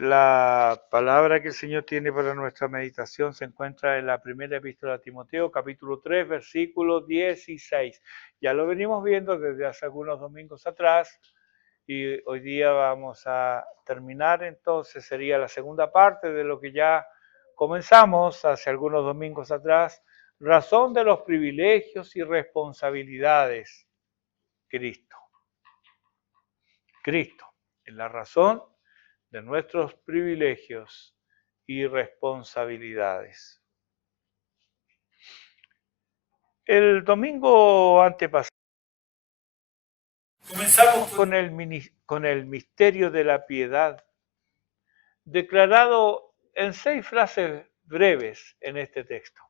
La palabra que el Señor tiene para nuestra meditación se encuentra en la primera epístola a Timoteo, capítulo 3, versículo 16. Ya lo venimos viendo desde hace algunos domingos atrás y hoy día vamos a terminar, entonces sería la segunda parte de lo que ya comenzamos hace algunos domingos atrás, razón de los privilegios y responsabilidades. Cristo. Cristo es la razón de nuestros privilegios y responsabilidades. El domingo antepasado comenzamos con el misterio de la piedad, declarado en 6 frases breves en este texto.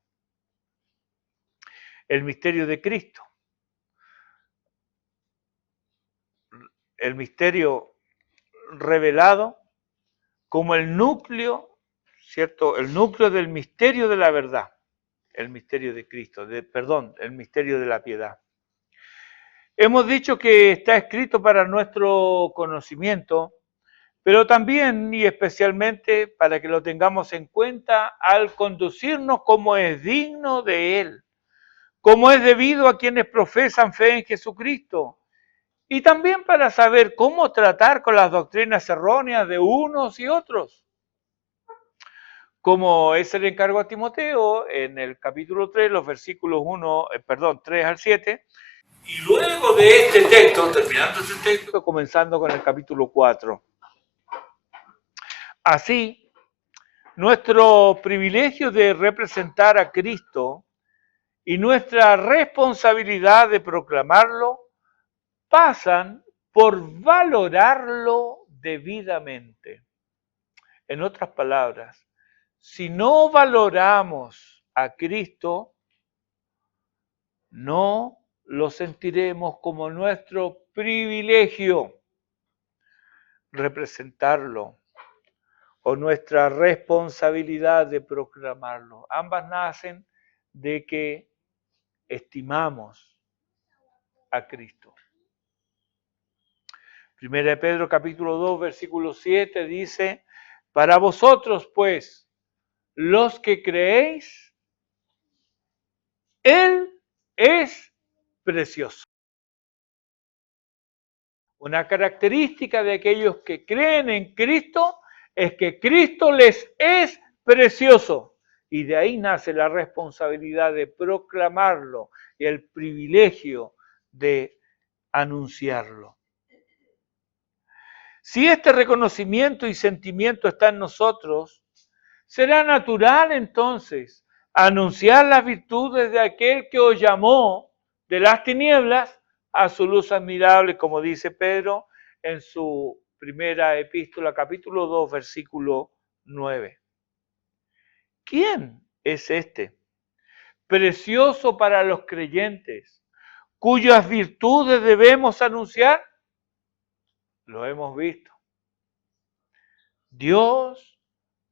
El misterio de Cristo, el misterio revelado como el núcleo, ¿cierto? El núcleo del misterio de la verdad, el misterio de Cristo, el misterio de la piedad. Hemos dicho que está escrito para nuestro conocimiento, pero también y especialmente para que lo tengamos en cuenta al conducirnos como es digno de Él, como es debido a quienes profesan fe en Jesucristo, y también para saber cómo tratar con las doctrinas erróneas de unos y otros. Como es el encargo a Timoteo en el capítulo 3, los versículos 3 al 7, y luego de este texto, terminando este texto, comenzando con el capítulo 4. Así, nuestro privilegio de representar a Cristo y nuestra responsabilidad de proclamarlo pasan por valorarlo debidamente. En otras palabras, si no valoramos a Cristo, no lo sentiremos como nuestro privilegio representarlo o nuestra responsabilidad de proclamarlo. Ambas nacen de que estimamos a Cristo. Primera de Pedro capítulo 2 versículo 7 dice, para vosotros pues, los que creéis, Él es precioso. Una característica de aquellos que creen en Cristo es que Cristo les es precioso. Y de ahí nace la responsabilidad de proclamarlo y el privilegio de anunciarlo. Si este reconocimiento y sentimiento está en nosotros, será natural entonces anunciar las virtudes de aquel que os llamó de las tinieblas a su luz admirable, como dice Pedro en su primera epístola, capítulo 2, versículo 9. ¿Quién es este? Precioso para los creyentes, cuyas virtudes debemos anunciar. Lo hemos visto. Dios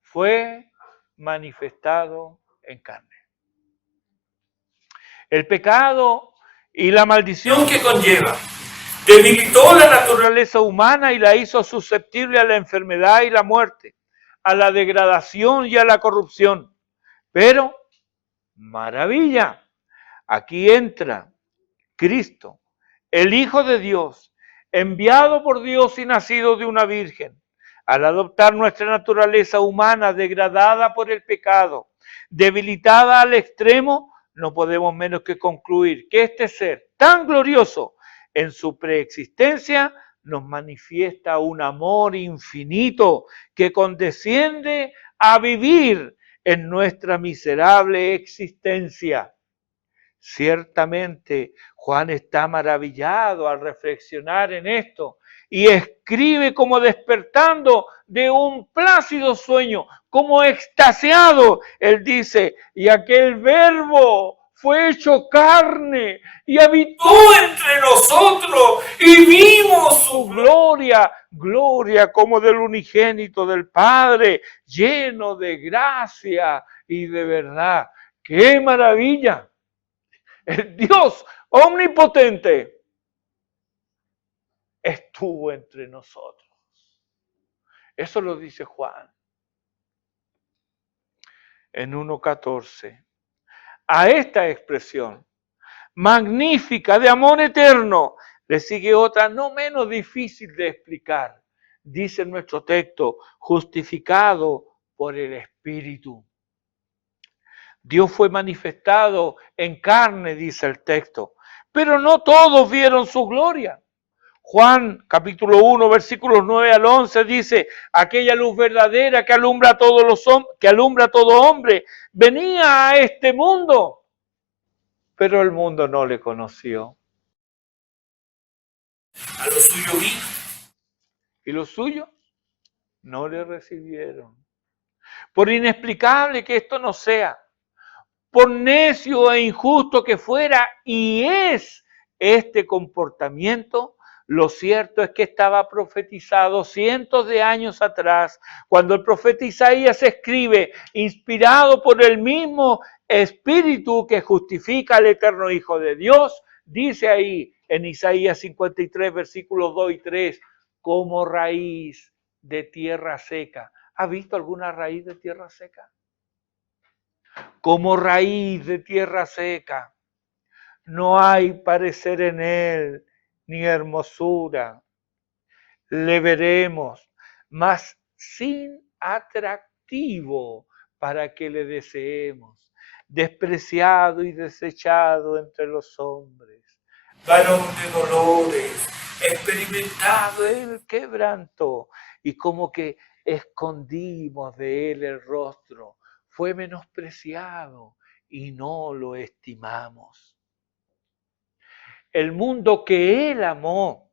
fue manifestado en carne. El pecado y la maldición que conlleva debilitó la naturaleza humana y la hizo susceptible a la enfermedad y la muerte, a la degradación y a la corrupción. Pero, maravilla, aquí entra Cristo, el Hijo de Dios, enviado por Dios y nacido de una virgen. Al adoptar nuestra naturaleza humana degradada por el pecado, debilitada al extremo, no podemos menos que concluir que este ser tan glorioso en su preexistencia nos manifiesta un amor infinito que condesciende a vivir en nuestra miserable existencia. Ciertamente, Juan está maravillado al reflexionar en esto y escribe como despertando de un plácido sueño, como extasiado. Él dice, y aquel verbo fue hecho carne y habitó entre nosotros y vimos su gloria, gloria como del unigénito del Padre, lleno de gracia y de verdad. ¡Qué maravilla! El Dios omnipotente estuvo entre nosotros. Eso lo dice Juan en 1:14. A esta expresión magnífica de amor eterno le sigue otra no menos difícil de explicar. Dice nuestro texto, justificado por el Espíritu. Dios fue manifestado en carne, dice el texto, pero no todos vieron su gloria. Juan capítulo 1, versículos 9 al 11 dice, aquella luz verdadera que alumbra a todos los que alumbra a todo hombre, venía a este mundo, pero el mundo no le conoció. A lo suyo vino. Y los suyos no le recibieron. Por inexplicable que esto no sea, por necio e injusto que fuera, y es este comportamiento, lo cierto es que estaba profetizado cientos de años atrás, cuando el profeta Isaías escribe, inspirado por el mismo Espíritu que justifica al eterno Hijo de Dios, dice ahí en Isaías 53, versículos 2 y 3, como raíz de tierra seca. ¿Ha visto alguna raíz de tierra seca? Como raíz de tierra seca. No hay parecer en él, ni hermosura. Le veremos, mas sin atractivo para que le deseemos. Despreciado y desechado entre los hombres. Varón de dolores, experimentado el quebranto, y como que escondimos de él el rostro. Fue menospreciado y no lo estimamos. El mundo que él amó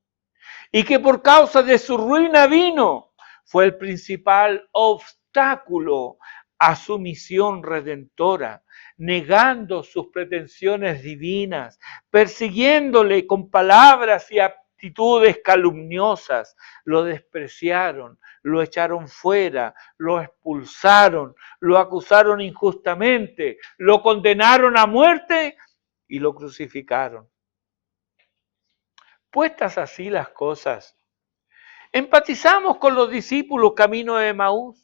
y que por causa de su ruina vino, fue el principal obstáculo a su misión redentora, negando sus pretensiones divinas, persiguiéndole con palabras y actitudes calumniosas. Lo despreciaron, lo echaron fuera, lo expulsaron, lo acusaron injustamente, lo condenaron a muerte y lo crucificaron. Puestas así las cosas, empatizamos con los discípulos camino de Emaús,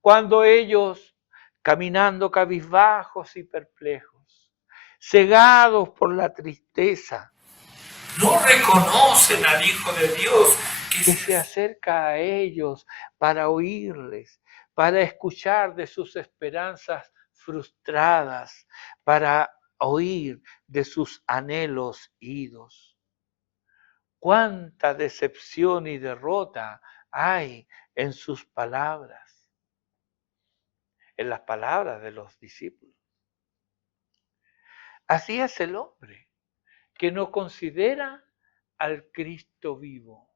cuando ellos, caminando cabizbajos y perplejos, cegados por la tristeza, no reconocen al Hijo de Dios que se acerca a ellos para oírles, para escuchar de sus esperanzas frustradas, para oír de sus anhelos idos. Cuánta decepción y derrota hay en sus palabras, en las palabras de los discípulos. Así es el hombre que no considera al Cristo vivo.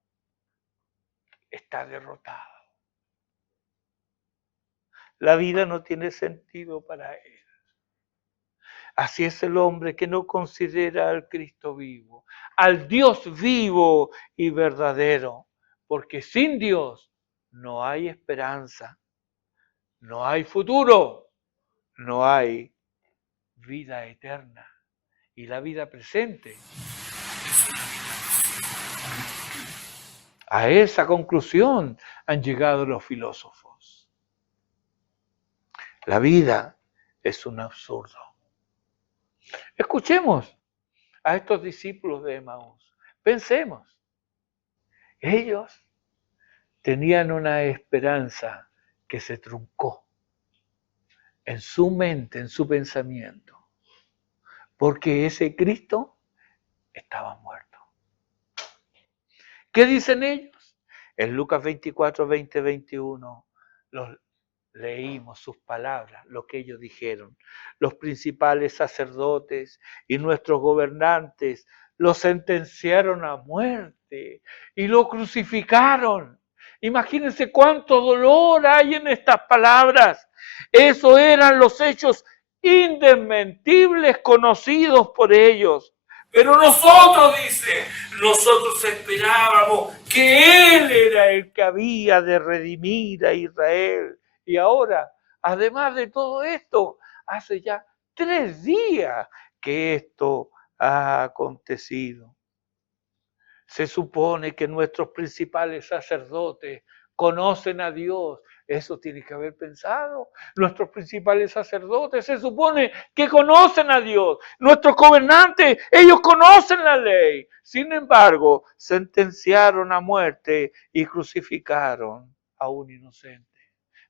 Está derrotado. La vida no tiene sentido para él. Así es el hombre que no considera al Cristo vivo, al Dios vivo y verdadero, porque sin Dios no hay esperanza, no hay futuro, no hay vida eterna. Y la vida presente. A esa conclusión han llegado los filósofos. La vida es un absurdo. Escuchemos a estos discípulos de Emaús. Pensemos. Ellos tenían una esperanza que se truncó en su mente, en su pensamiento, porque ese Cristo estaba muerto. ¿Qué dicen ellos? En Lucas 24, 20, 21, leímos sus palabras, lo que ellos dijeron. Los principales sacerdotes y nuestros gobernantes lo sentenciaron a muerte y lo crucificaron. Imagínense cuánto dolor hay en estas palabras. Esos eran los hechos indesmentibles conocidos por ellos. Pero nosotros, dice, nosotros esperábamos que Él era el que había de redimir a Israel. Y ahora, además de todo esto, hace ya 3 días que esto ha acontecido. Se supone que nuestros principales sacerdotes conocen a Dios. Eso tiene que haber pensado. Nuestros principales sacerdotes se supone que conocen a Dios. Nuestros gobernantes, ellos conocen la ley. Sin embargo, sentenciaron a muerte y crucificaron a un inocente.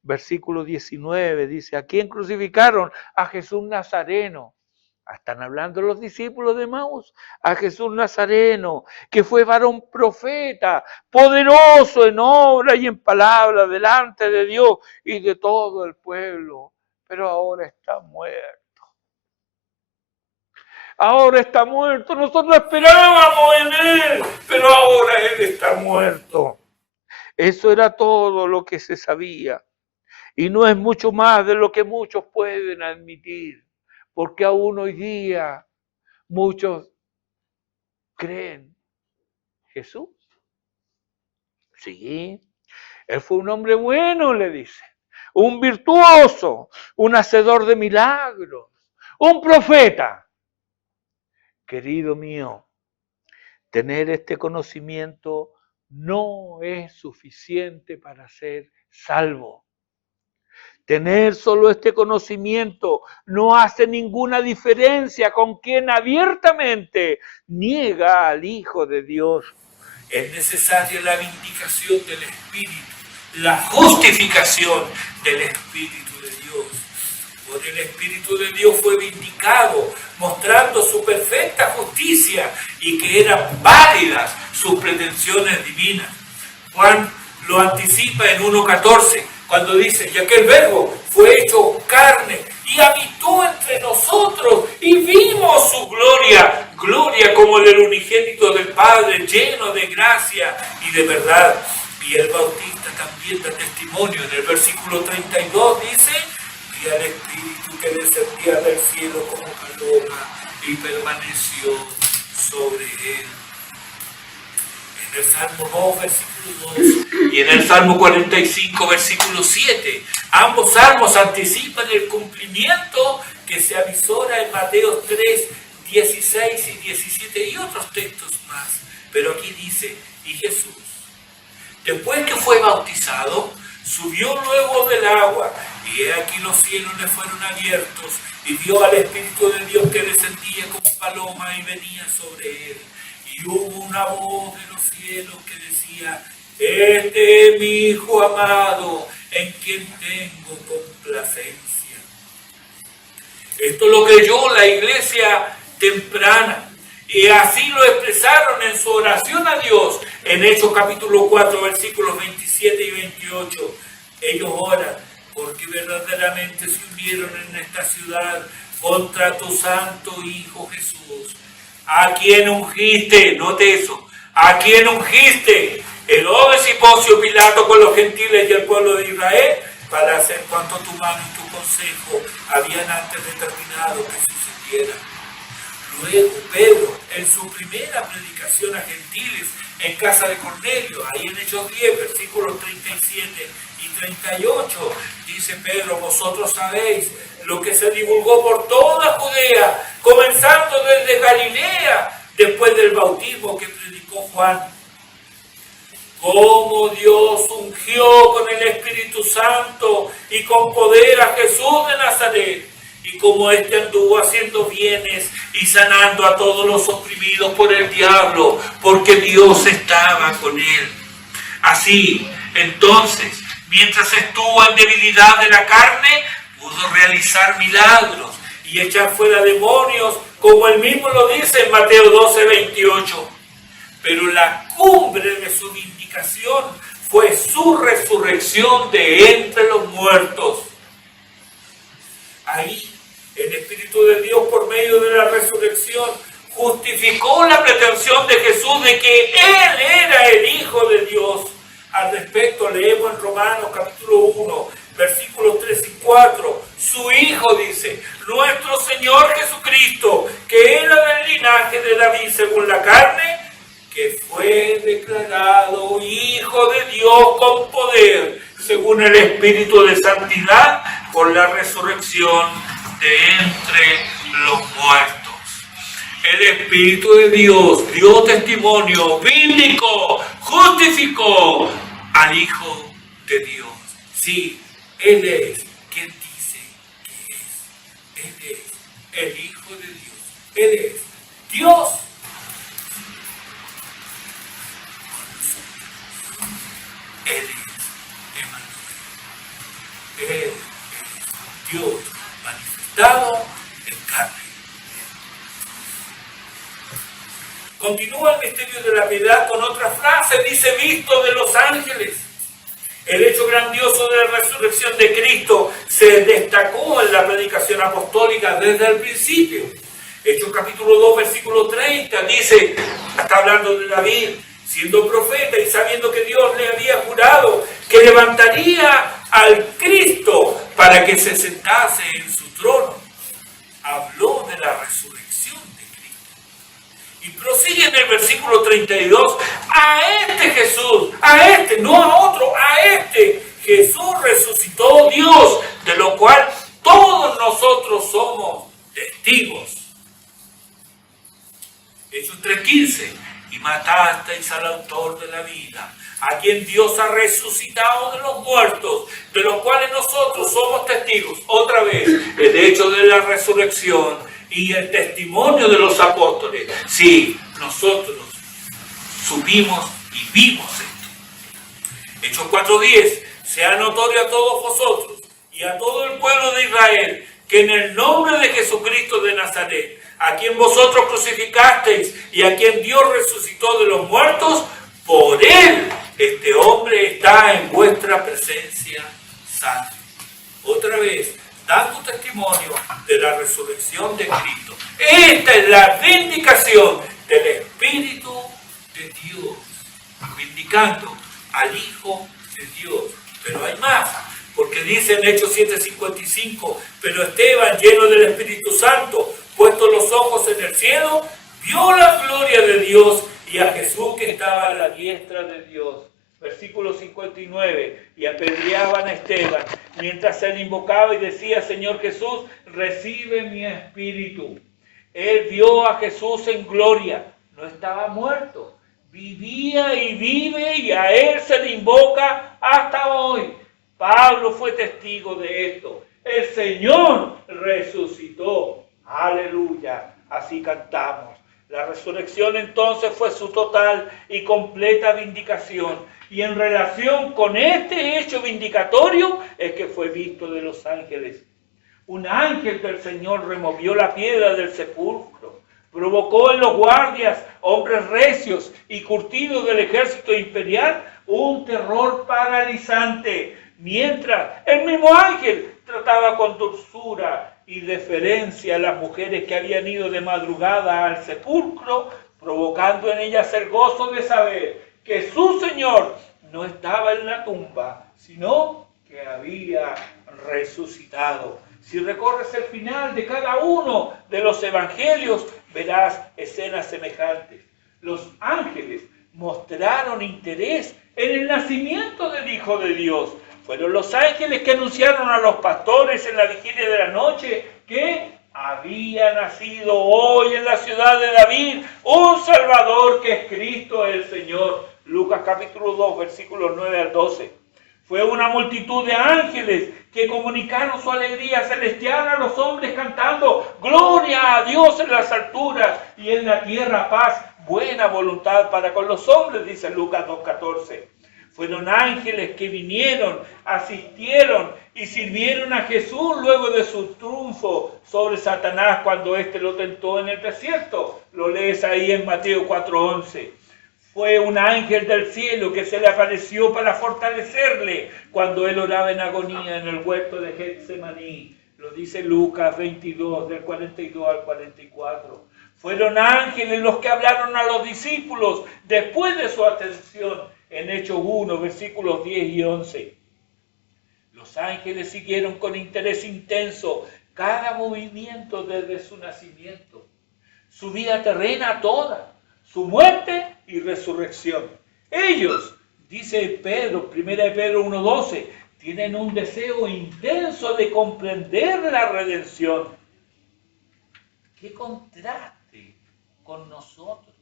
Versículo 19 dice, ¿a quién crucificaron? A Jesús Nazareno. Están hablando los discípulos de Emaús, a Jesús Nazareno, que fue varón profeta, poderoso en obra y en palabra delante de Dios y de todo el pueblo, pero ahora está muerto. Ahora está muerto, nosotros esperábamos en Él, pero ahora Él está muerto. Eso era todo lo que se sabía, y no es mucho más de lo que muchos pueden admitir. Porque aún hoy día muchos creen Jesús. Sí, Él fue un hombre bueno, le dice. Un virtuoso, un hacedor de milagros, un profeta. Querido mío, tener este conocimiento no es suficiente para ser salvo. Tener solo este conocimiento no hace ninguna diferencia con quien abiertamente niega al Hijo de Dios. Es necesaria la vindicación del Espíritu, la justificación del Espíritu de Dios. Por el Espíritu de Dios fue vindicado, mostrando su perfecta justicia y que eran válidas sus pretensiones divinas. Juan lo anticipa en 1:14. Cuando dice, y aquel verbo fue hecho carne y habitó entre nosotros y vimos su gloria, gloria como del unigénito del Padre, lleno de gracia y de verdad. Y el Bautista también da testimonio en el versículo 32, dice, y al Espíritu que descendía del cielo como paloma y permaneció sobre él. En el Salmo 2, versículo 2, y en el Salmo 45, versículo 7. Ambos salmos anticipan el cumplimiento que se avisora en Mateo 3, 16 y 17 y otros textos más. Pero aquí dice, y Jesús, después que fue bautizado, subió luego del agua, y he aquí los cielos le fueron abiertos, y vio al Espíritu de Dios que descendía como paloma y venía sobre él. Y hubo una voz de los cielos que decía, este es mi Hijo amado, en quien tengo complacencia. Esto lo creyó la iglesia temprana, y así lo expresaron en su oración a Dios, en Hechos capítulo 4, versículos 27 y 28. Ellos oran, porque verdaderamente se unieron en esta ciudad contra tu santo Hijo Jesús, a quien ungiste, note eso, a quien ungiste, Herodes y Poncio Pilato con los gentiles y el pueblo de Israel, para hacer cuanto tu mano y tu consejo habían antes determinado que sucediera. Luego Pedro, en su primera predicación a gentiles en casa de Cornelio, ahí en Hechos 10, versículos 37 y 38, dice Pedro, vosotros sabéis lo que se divulgó por toda Judea, comenzando desde Galilea, después del bautismo que predicó Juan. Cómo Dios ungió con el Espíritu Santo y con poder a Jesús de Nazaret, y cómo éste anduvo haciendo bienes y sanando a todos los oprimidos por el diablo, porque Dios estaba con él. Así, entonces, mientras estuvo en debilidad de la carne, pudo realizar milagros y echar fuera demonios, como él mismo lo dice en Mateo 12, 28. Pero la cumbre de su vindicación fue su resurrección de entre los muertos. Ahí, el Espíritu de Dios, por medio de la resurrección, justificó la pretensión de Jesús de que Él era el Hijo de Dios. Al respecto, leemos en Romanos capítulo 1, versículos 3 y 4. Su Hijo dice, nuestro Señor Jesucristo, que era del linaje de David según la carne, que fue declarado Hijo de Dios con poder, según el Espíritu de Santidad, por la resurrección de entre los muertos. El Espíritu de Dios dio testimonio, vindicó, justificó al Hijo de Dios. Sí, Él es quien dice que es. Él es el Hijo de Dios. Él es Dios. Él es Emmanuel. Él es Dios manifestado en carne. Continúa el misterio de la piedad con otra frase, dice, visto de los ángeles. El hecho grandioso de la resurrección de Cristo se destacó en la predicación apostólica desde el principio. Hechos capítulo 2, versículo 30, dice, está hablando de David, siendo profeta y sabiendo que Dios le había jurado que levantaría al Cristo para que se sentase en su trono. Habló de la resurrección de Cristo. Y prosigue en el versículo 32, a este Jesús, a este, no a otro, a este Jesús resucitó Dios, de lo cual todos nosotros somos testigos. Hechos 3:15, y matasteis al autor de la vida, a quien Dios ha resucitado de los muertos, de los cuales nosotros somos testigos. Otra vez, el hecho de la resurrección y el testimonio de los apóstoles. Sí, nosotros supimos y vimos esto. Hechos 4:10, sea notorio a todos vosotros y a todo el pueblo de Israel, que en el nombre de Jesucristo de Nazaret, a quien vosotros crucificasteis y a quien Dios resucitó de los muertos, por él este hombre está en vuestra presencia sano. Otra vez, dando testimonio de la resurrección de Cristo. Esta es la vindicación del Espíritu de Dios, vindicando al Hijo de Dios. Pero hay más, porque dice en Hechos 7:55, pero Esteban, lleno del Espíritu Santo, puesto los ojos en el cielo, vio la gloria de Dios y a Jesús que estaba a la diestra de Dios. Versículo 59, y apedreaban a Esteban, mientras él invocaba y decía, Señor Jesús, recibe mi espíritu. Él vio a Jesús en gloria, no estaba muerto, vivía y vive, y a él se le invoca hasta hoy. Pablo fue testigo de esto. El Señor resucitó. Aleluya. Así cantamos. La resurrección entonces fue su total y completa vindicación. Y en relación con este hecho vindicatorio es que fue visto de los ángeles. Un ángel del Señor removió la piedra del sepulcro. Provocó en los guardias, hombres recios y curtidos del ejército imperial, un terror paralizante. Mientras el mismo ángel trataba con dulzura y deferencia a las mujeres que habían ido de madrugada al sepulcro, provocando en ellas el gozo de saber que su Señor no estaba en la tumba, sino que había resucitado. Si recorres el final de cada uno de los evangelios, verás escenas semejantes. Los ángeles mostraron interés en el nacimiento del Hijo de Dios. Fueron los ángeles que anunciaron a los pastores en la vigilia de la noche que había nacido hoy en la ciudad de David un Salvador que es Cristo el Señor. Lucas capítulo 2, versículos 9 al 12. Fue una multitud de ángeles que comunicaron su alegría celestial a los hombres cantando gloria a Dios en las alturas y en la tierra paz, buena voluntad para con los hombres, dice Lucas 2:14. Fueron ángeles que vinieron, asistieron y sirvieron a Jesús luego de su triunfo sobre Satanás cuando éste lo tentó en el desierto. Lo lees ahí en Mateo 4:11. Fue un ángel del cielo que se le apareció para fortalecerle cuando él oraba en agonía en el huerto de Getsemaní. Lo dice Lucas 22, del 42 al 44. Fueron ángeles los que hablaron a los discípulos después de su ascensión en Hechos 1, versículos 10 y 11. Los ángeles siguieron con interés intenso cada movimiento desde su nacimiento, su vida terrena toda, su muerte y resurrección. Ellos, dice Pedro, 1 Pedro 1:12, tienen un deseo intenso de comprender la redención. ¡Qué contraste con nosotros!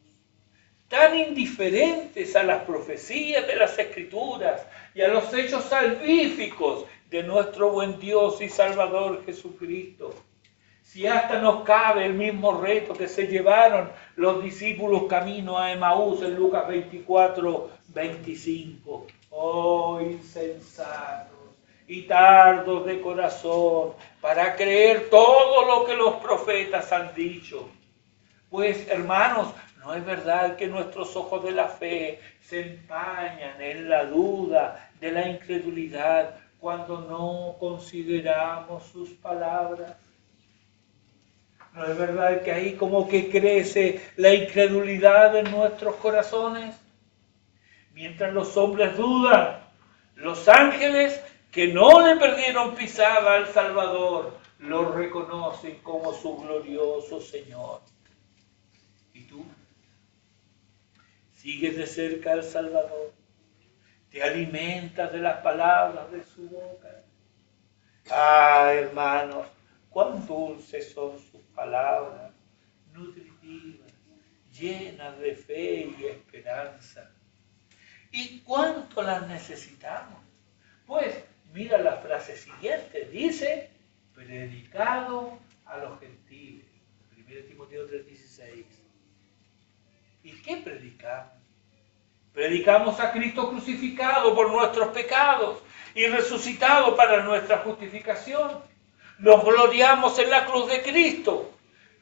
tan indiferentes a las profecías de las Escrituras y a los hechos salvíficos de nuestro buen Dios y Salvador Jesucristo. Si hasta nos cabe el mismo reto que se llevaron los discípulos camino a Emaús en Lucas 24, 25. Oh, insensatos y tardos de corazón para creer todo lo que los profetas han dicho. Pues, hermanos, ¿no es verdad que nuestros ojos de la fe se empañan en la duda de la incredulidad cuando no consideramos sus palabras? ¿No es verdad que ahí como que crece la incredulidad en nuestros corazones? Mientras los hombres dudan, los ángeles que no le perdieron pisada al Salvador lo reconocen como su glorioso Señor. ¿Y tú? ¿Sigues de cerca al Salvador? ¿Te alimentas de las palabras de su boca? Ah, hermanos, cuán dulces son sus palabras, nutritivas, llenas de fe y esperanza. ¿Y cuánto las necesitamos? Pues mira la frase siguiente, dice, predicado a los gentiles. 1 Timoteo 3:16. ¿Y qué predicamos? Predicamos a Cristo crucificado por nuestros pecados y resucitado para nuestra justificación. Nos gloriamos en la cruz de Cristo.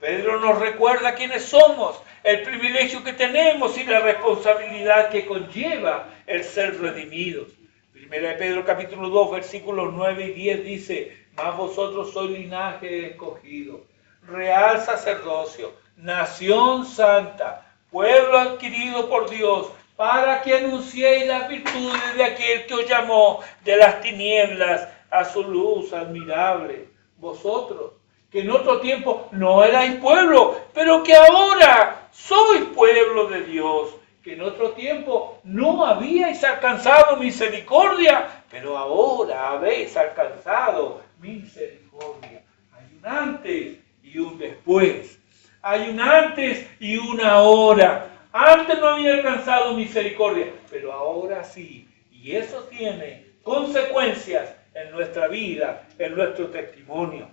Pedro nos recuerda quiénes somos, el privilegio que tenemos y la responsabilidad que conlleva el ser redimidos. Primera de Pedro capítulo 2 versículos 9 y 10 dice, mas vosotros sois linaje escogido, real sacerdocio, nación santa, pueblo adquirido por Dios, para que anunciéis las virtudes de aquel que os llamó de las tinieblas a su luz admirable. Vosotros, que en otro tiempo no erais pueblo, pero que ahora sois pueblo de Dios, que en otro tiempo no habíais alcanzado misericordia, pero ahora habéis alcanzado misericordia. Hay un antes y un después. Hay un antes y una ahora. Antes no había alcanzado misericordia, pero ahora sí. Y eso tiene consecuencias en nuestra vida, en nuestro testimonio.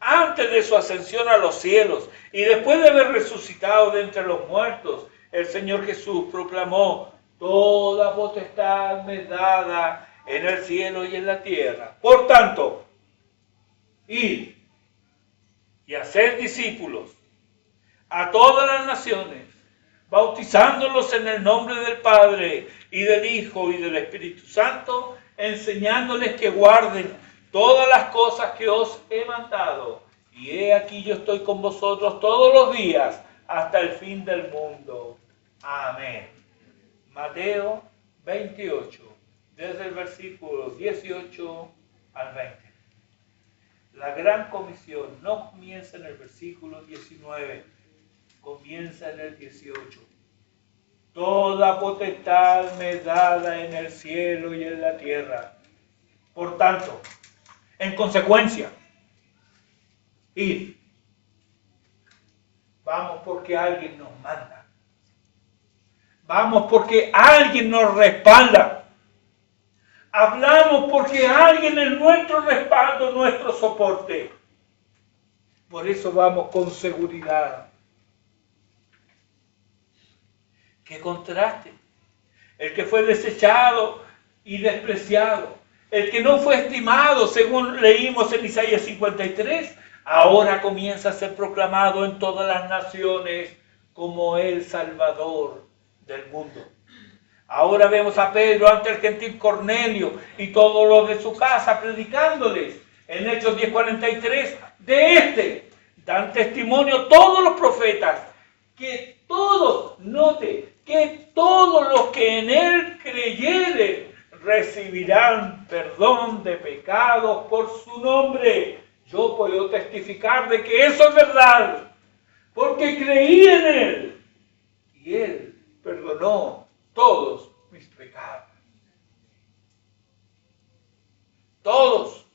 Antes de su ascensión a los cielos y después de haber resucitado de entre los muertos, el Señor Jesús proclamó, toda potestad me es dada en el cielo y en la tierra. Por tanto, id y haced discípulos a todas las naciones, bautizándolos en el nombre del Padre y del Hijo y del Espíritu Santo, enseñándoles que guarden todas las cosas que os he mandado. Y he aquí yo estoy con vosotros todos los días hasta el fin del mundo. Amén. Mateo 28, desde el versículo 18 al 20. La gran comisión no comienza en el versículo 19, comienza en el 18. Toda potestad me es dada en el cielo y en la tierra. Por tanto, en consecuencia, id. Vamos porque alguien nos manda. Vamos porque alguien nos respalda. Hablamos porque alguien es nuestro respaldo, nuestro soporte. Por eso vamos con seguridad. ¡Qué contraste! El que fue desechado y despreciado, el que no fue estimado, según leímos en Isaías 53, ahora comienza a ser proclamado en todas las naciones como el Salvador del mundo. Ahora vemos a Pedro ante el gentil Cornelio y todos los de su casa predicándoles. En Hechos 10:43, de este dan testimonio todos los profetas, que todos, note, que todos los que en él creyeren recibirán perdón de pecados por su nombre. Yo puedo testificar de que eso es verdad, porque creí en él y él perdonó todos mis pecados. Todos.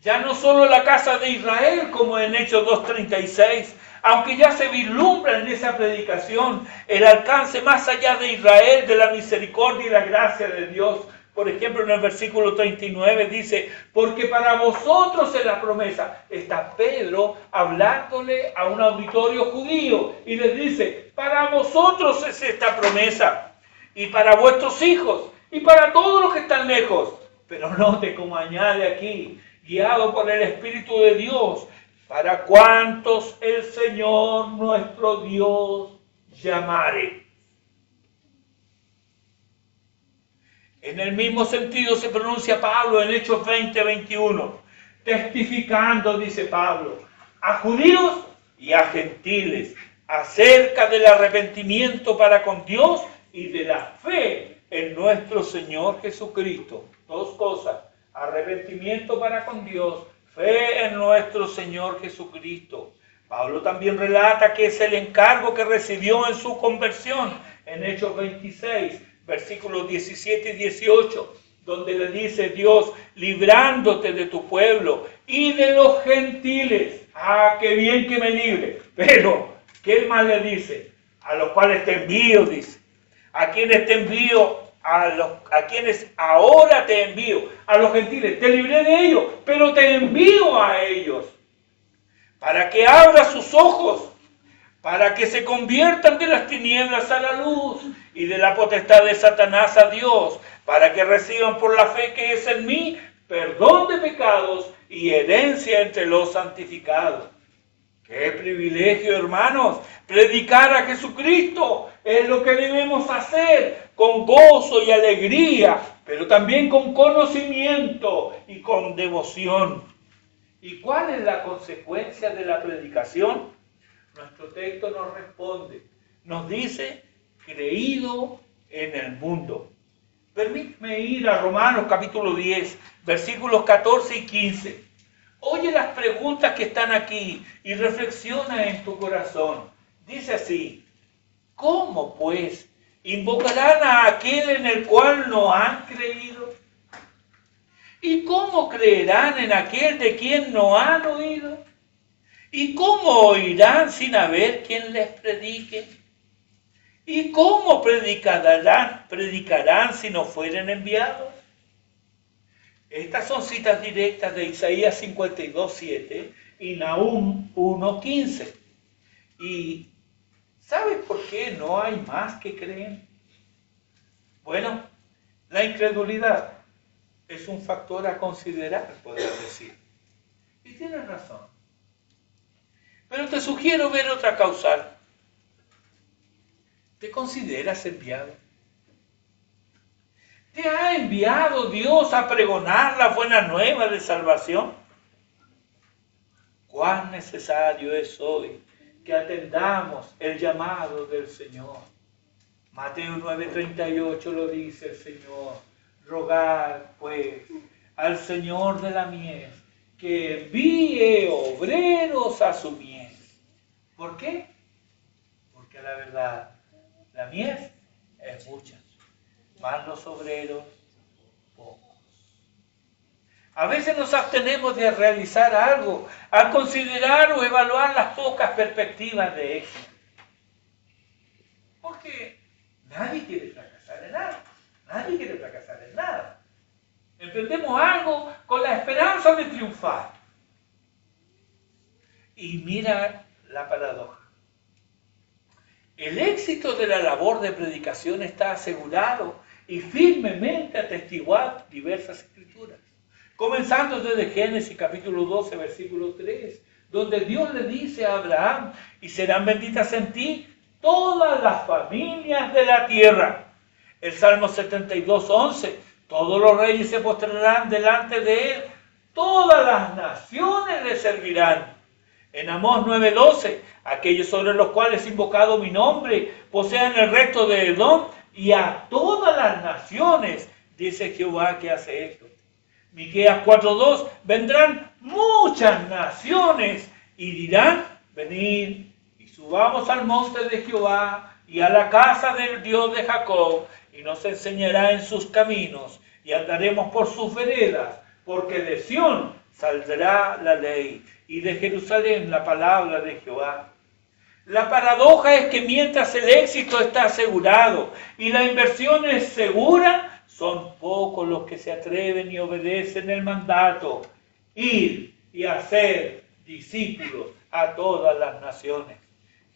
Ya no solo la casa de Israel, como en Hechos 2:36, aunque ya se vislumbra en esa predicación el alcance más allá de Israel de la misericordia y la gracia de Dios. Por ejemplo, en el versículo 39 dice, porque para vosotros es la promesa. Está Pedro hablándole a un auditorio judío y les dice, para vosotros es esta promesa y para vuestros hijos y para todos los que están lejos. Pero note cómo añade aquí, guiado por el Espíritu de Dios, para cuantos el Señor nuestro Dios llamare. En el mismo sentido se pronuncia Pablo en Hechos 20:21, testificando, dice Pablo, a judíos y a gentiles, acerca del arrepentimiento para con Dios y de la fe en nuestro Señor Jesucristo. Dos cosas, arrepentimiento para con Dios, fe en nuestro Señor Jesucristo. Pablo también relata que es el encargo que recibió en su conversión en Hechos 26, versículos 17 y 18, donde le dice Dios, librándote de tu pueblo y de los gentiles. Ah, qué bien que me libre. Pero, ¿qué más le dice? A los cuales te envío, dice. A quienes te envío, a quienes ahora te envío, a los gentiles. Te libré de ellos, pero te envío a ellos. Para que abra sus ojos, para que se conviertan de las tinieblas a la luz y de la potestad de Satanás a Dios, para que reciban por la fe que es en mí perdón de pecados y herencia entre los santificados. ¡Qué privilegio, hermanos! Predicar a Jesucristo es lo que debemos hacer con gozo y alegría, pero también con conocimiento y con devoción. ¿Y cuál es la consecuencia de la predicación? Nuestro texto nos responde, nos dice, creído en el mundo. Permíteme ir a Romanos capítulo 10, versículos 14 y 15. Oye las preguntas que están aquí y reflexiona en tu corazón. Dice así, ¿cómo pues invocarán a aquel en el cual no han creído? ¿Y cómo creerán en aquel de quien no han oído? ¿Y cómo oirán sin haber quien les predique? ¿Y cómo predicarán si no fueren enviados? Estas son citas directas de Isaías 52:7 y Nahum 1:15. ¿Y sabes por qué no hay más que creen? Bueno, la incredulidad es un factor a considerar, podrías decir. Y tienes razón. Pero te sugiero ver otra causal. ¿Te consideras enviado? ¿Te ha enviado Dios a pregonar la buena nueva de salvación? ¿Cuán necesario es hoy que atendamos el llamado del Señor? Mateo 9:38 lo dice el Señor. Rogad, pues, al Señor de la mies que envíe obreros a su mies. ¿Por qué? Porque la verdad, la mies es mucha, mas los obreros pocos. A veces nos abstenemos de realizar algo, a considerar o evaluar las pocas perspectivas de éxito. Porque nadie quiere fracasar en nada. Nadie quiere fracasar en nada. Emprendemos algo con la esperanza de triunfar. Y mira la paradoja. El éxito de la labor de predicación está asegurado y firmemente atestiguado en diversas escrituras. Comenzando desde Génesis capítulo 12, versículo 3, donde Dios le dice a Abraham, y serán benditas en ti todas las familias de la tierra. El Salmo 72:11, todos los reyes se postrarán delante de él, todas las naciones le servirán. En Amós 9:12, aquellos sobre los cuales he invocado mi nombre, posean el resto de Edom, y a todas las naciones, dice Jehová que hace esto. Miqueas 4:2, vendrán muchas naciones y dirán, venid y subamos al monte de Jehová y a la casa del Dios de Jacob, y nos enseñará en sus caminos, y andaremos por sus veredas, porque de Sión saldrá la ley, y de Jerusalén la palabra de Jehová. La paradoja es que mientras el éxito está asegurado y la inversión es segura, son pocos los que se atreven y obedecen el mandato: ir y hacer discípulos a todas las naciones.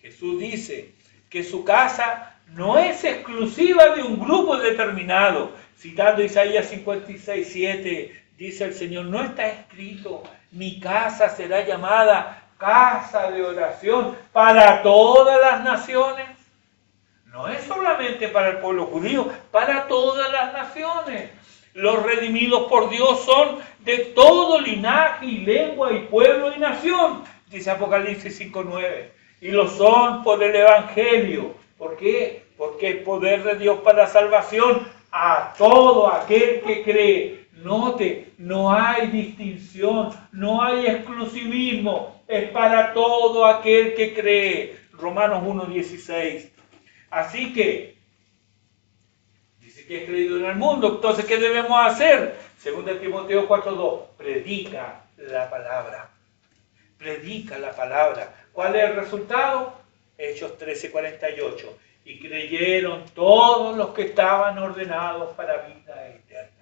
Jesús dice que su casa no es exclusiva de un grupo determinado. Citando Isaías 56:7, dice el Señor: no está escrito, mi casa será llamada casa de oración para todas las naciones. No es solamente para el pueblo judío, para todas las naciones. Los redimidos por Dios son de todo linaje y lengua y pueblo y nación, dice Apocalipsis 5:9. Y lo son por el Evangelio. ¿Por qué? Porque es poder de Dios para salvación a todo aquel que cree. Note, no hay distinción, no hay exclusivismo, es para todo aquel que cree. Romanos 1:16. Así que, dice que es creído en el mundo, entonces ¿qué debemos hacer? 2 Timoteo 4:2, predica la palabra. Predica la palabra. ¿Cuál es el resultado? Hechos 13:48. Y creyeron todos los que estaban ordenados para vida eterna.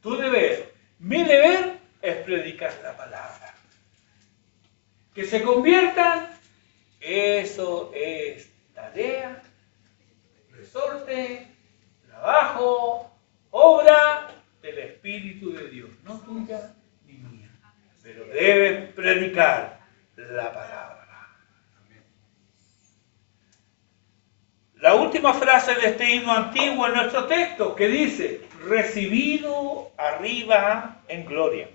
Tu deber, mi deber, es predicar la palabra. Que se conviertan, eso es tarea, resorte, trabajo, obra del Espíritu de Dios, no tuya ni mía. Pero debes predicar la palabra. La última frase de este himno antiguo en nuestro texto, que dice: recibido arriba en gloria.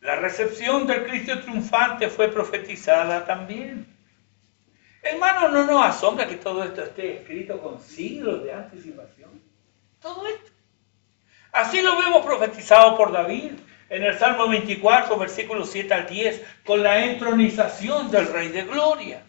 La recepción del Cristo triunfante fue profetizada también. Hermanos, ¿no nos asombra que todo esto esté escrito con siglos de anticipación? Todo esto. Así lo vemos profetizado por David en el Salmo 24, versículos 7 al 10, con la entronización del Rey de Gloria.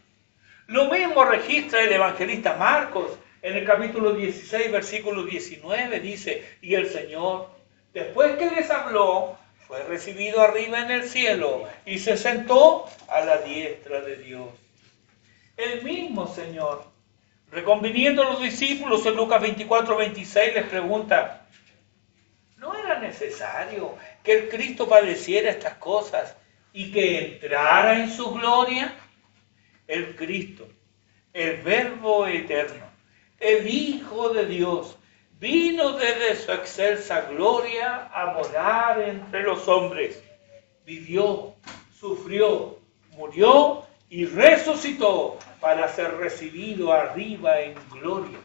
Lo mismo registra el evangelista Marcos en el capítulo 16, versículo 19, dice: y el Señor, después que les habló, fue recibido arriba en el cielo y se sentó a la diestra de Dios. El mismo Señor, reconviniendo a los discípulos en Lucas 24:26, les pregunta: ¿no era necesario que el Cristo padeciera estas cosas y que entrara en su gloria? El Cristo, el Verbo eterno, el Hijo de Dios, vino desde su excelsa gloria a morar entre los hombres. Vivió, sufrió, murió y resucitó para ser recibido arriba en gloria.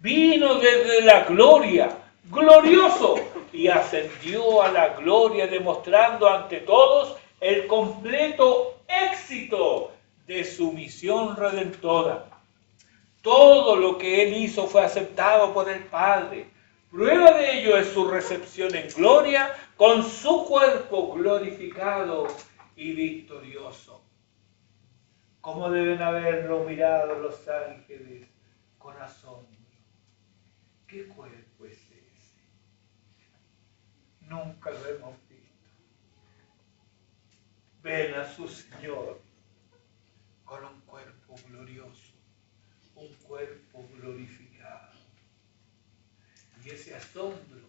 Vino desde la gloria, glorioso, y ascendió a la gloria, demostrando ante todos el completo éxito de su misión redentora. Todo lo que él hizo fue aceptado por el Padre. Prueba de ello es su recepción en gloria con su cuerpo glorificado y victorioso. ¿Cómo deben haberlo mirado los ángeles con asombro? ¿Qué cuerpo es ese? Nunca lo hemos visto. Ven a su Señor con un cuerpo glorioso, un cuerpo glorificado. Y ese asombro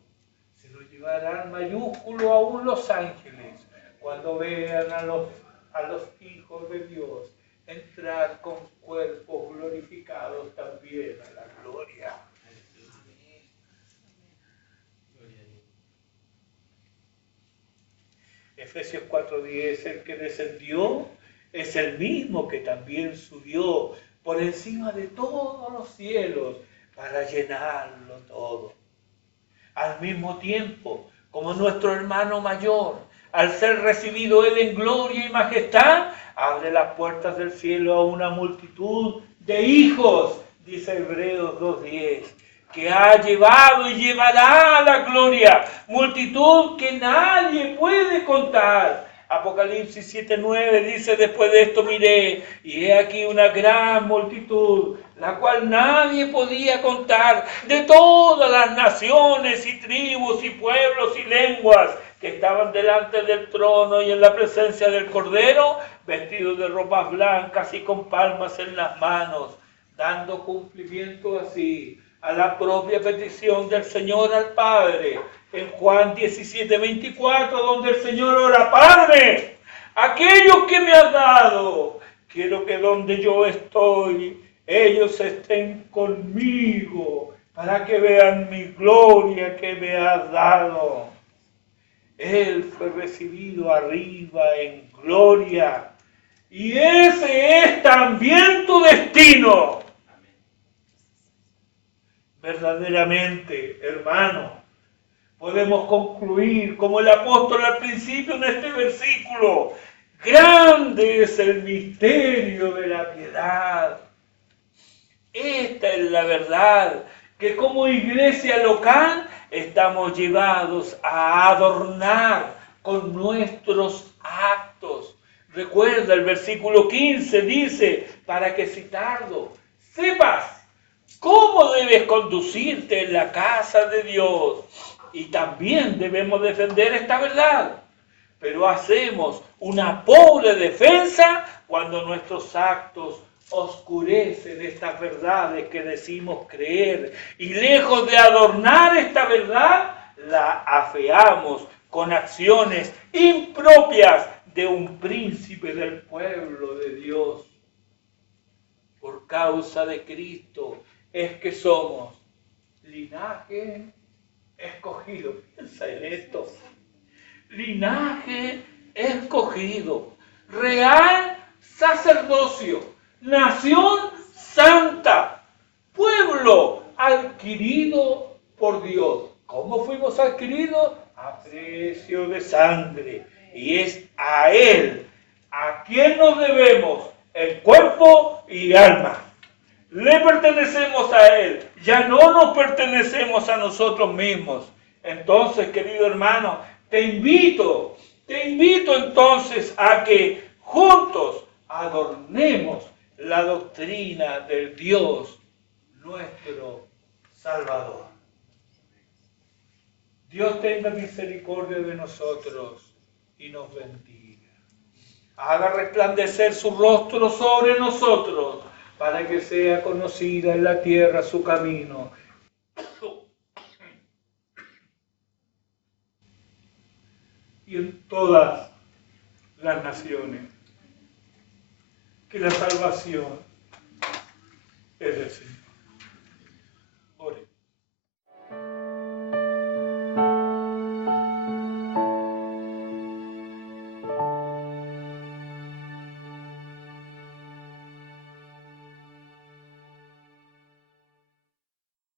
se lo llevarán mayúsculo aún los ángeles cuando vean a los hijos de Dios entrar con cuerpos glorificados también a la gloria. Efesios 4:10, el que descendió es el mismo que también subió por encima de todos los cielos para llenarlo todo. Al mismo tiempo, como nuestro hermano mayor, al ser recibido él en gloria y majestad, abre las puertas del cielo a una multitud de hijos, dice Hebreos 2:10, que ha llevado y llevará a la gloria, multitud que nadie puede contar. Apocalipsis 7:9 dice: después de esto miré, y he aquí una gran multitud, la cual nadie podía contar, de todas las naciones y tribus y pueblos y lenguas, que estaban delante del trono y en la presencia del Cordero, vestidos de ropas blancas y con palmas en las manos, dando cumplimiento así a la propia petición del Señor al Padre. En Juan 17:24, donde el Señor ora: Padre, aquellos que me has dado, quiero que donde yo estoy, ellos estén conmigo, para que vean mi gloria que me has dado. Él fue recibido arriba en gloria, y ese es también tu destino. Verdaderamente, hermano, podemos concluir como el apóstol al principio en este versículo: grande es el misterio de la piedad. Esta es la verdad, que como iglesia local estamos llevados a adornar con nuestros actos. Recuerda, el versículo 15 dice, para que si tardo, sepas cómo debes conducirte en la casa de Dios. Y también debemos defender esta verdad. Pero hacemos una pobre defensa cuando nuestros actos oscurecen estas verdades que decimos creer. Y lejos de adornar esta verdad, la afeamos con acciones impropias de un príncipe del pueblo de Dios. Por causa de Cristo es que somos linaje escogido. Piensa en esto. Linaje escogido, real sacerdocio, nación santa, pueblo adquirido por Dios. ¿Cómo fuimos adquiridos? A precio de sangre. Y es a Él a quien nos debemos el cuerpo y alma. Le pertenecemos a Él, ya no nos pertenecemos a nosotros mismos. Entonces, querido hermano, te invito entonces a que juntos adornemos la doctrina del Dios nuestro Salvador. Dios tenga misericordia de nosotros y nos bendiga. Haga resplandecer su rostro sobre nosotros, para que sea conocida en la tierra su camino. Y en todas las naciones, que la salvación es del Señor.